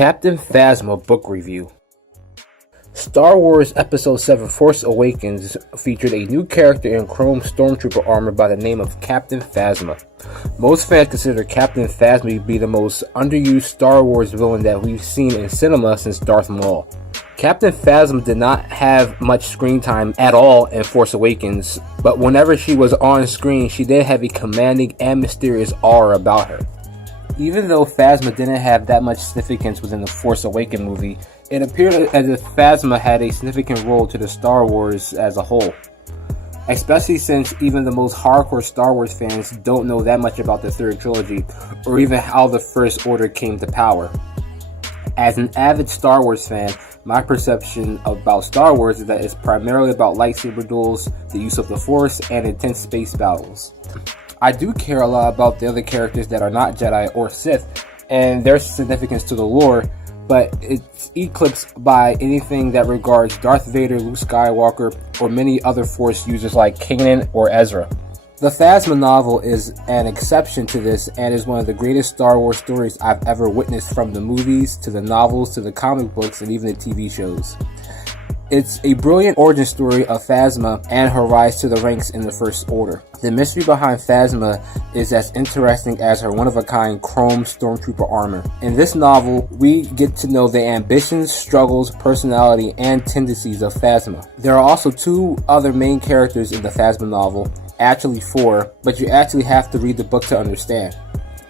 Captain Phasma book review. Star Wars Episode 7 Force Awakens featured a new character in chrome stormtrooper armor by the name of Captain Phasma. Most fans consider Captain Phasma to be the most underused Star Wars villain that we've seen in cinema since Darth Maul. Captain Phasma did not have much screen time at all in Force Awakens, but whenever she was on screen, she did have a commanding and mysterious aura about her. Even though Phasma didn't have that much significance within the Force Awakens movie, it appeared as if Phasma had a significant role to the Star Wars as a whole. Especially since even the most hardcore Star Wars fans don't know that much about the third trilogy, or even how the First Order came to power. As an avid Star Wars fan, my perception about Star Wars is that it's primarily about lightsaber duels, the use of the Force, and intense space battles. I do care a lot about the other characters that are not Jedi or Sith, and their significance to the lore, but it's eclipsed by anything that regards Darth Vader, Luke Skywalker, or many other Force users like Kanan or Ezra. The Phasma novel is an exception to this and is one of the greatest Star Wars stories I've ever witnessed, from the movies to the novels to the comic books and even the TV shows. It's a brilliant origin story of Phasma and her rise to the ranks in the First Order. The mystery behind Phasma is as interesting as her one-of-a-kind chrome stormtrooper armor. In this novel, we get to know the ambitions, struggles, personality, and tendencies of Phasma. There are also two other main characters in the Phasma novel, actually four, but you actually have to read the book to understand.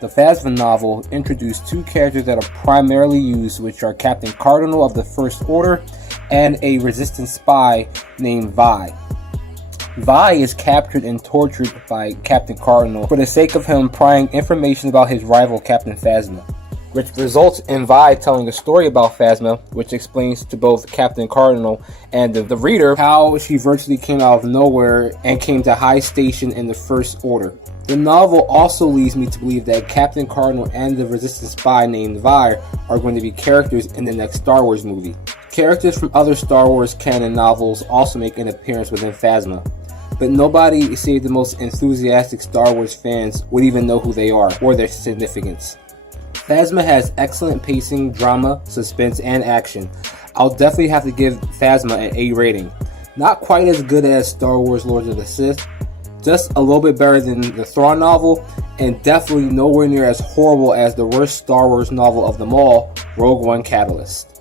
The Phasma novel introduced two characters that are primarily used, which are Captain Cardinal of the First Order and a resistance spy named Vi. Vi is captured and tortured by Captain Cardinal for the sake of him prying information about his rival Captain Phasma, which results in Vi telling a story about Phasma, which explains to both Captain Cardinal and the reader how she virtually came out of nowhere and came to high station in the First Order. The novel also leads me to believe that Captain Cardinal and the resistance spy named Vi are going to be characters in the next Star Wars movie. Characters from other Star Wars Canon novels also make an appearance within Phasma, but nobody save the most enthusiastic Star Wars fans would even know who they are or their significance. Phasma has excellent pacing, drama, suspense, and action. I'll definitely have to give Phasma an A rating. Not quite as good as Star Wars Lords of the Sith, just a little bit better than the Thrawn novel, and definitely nowhere near as horrible as the worst Star Wars novel of them all, Rogue One Catalyst.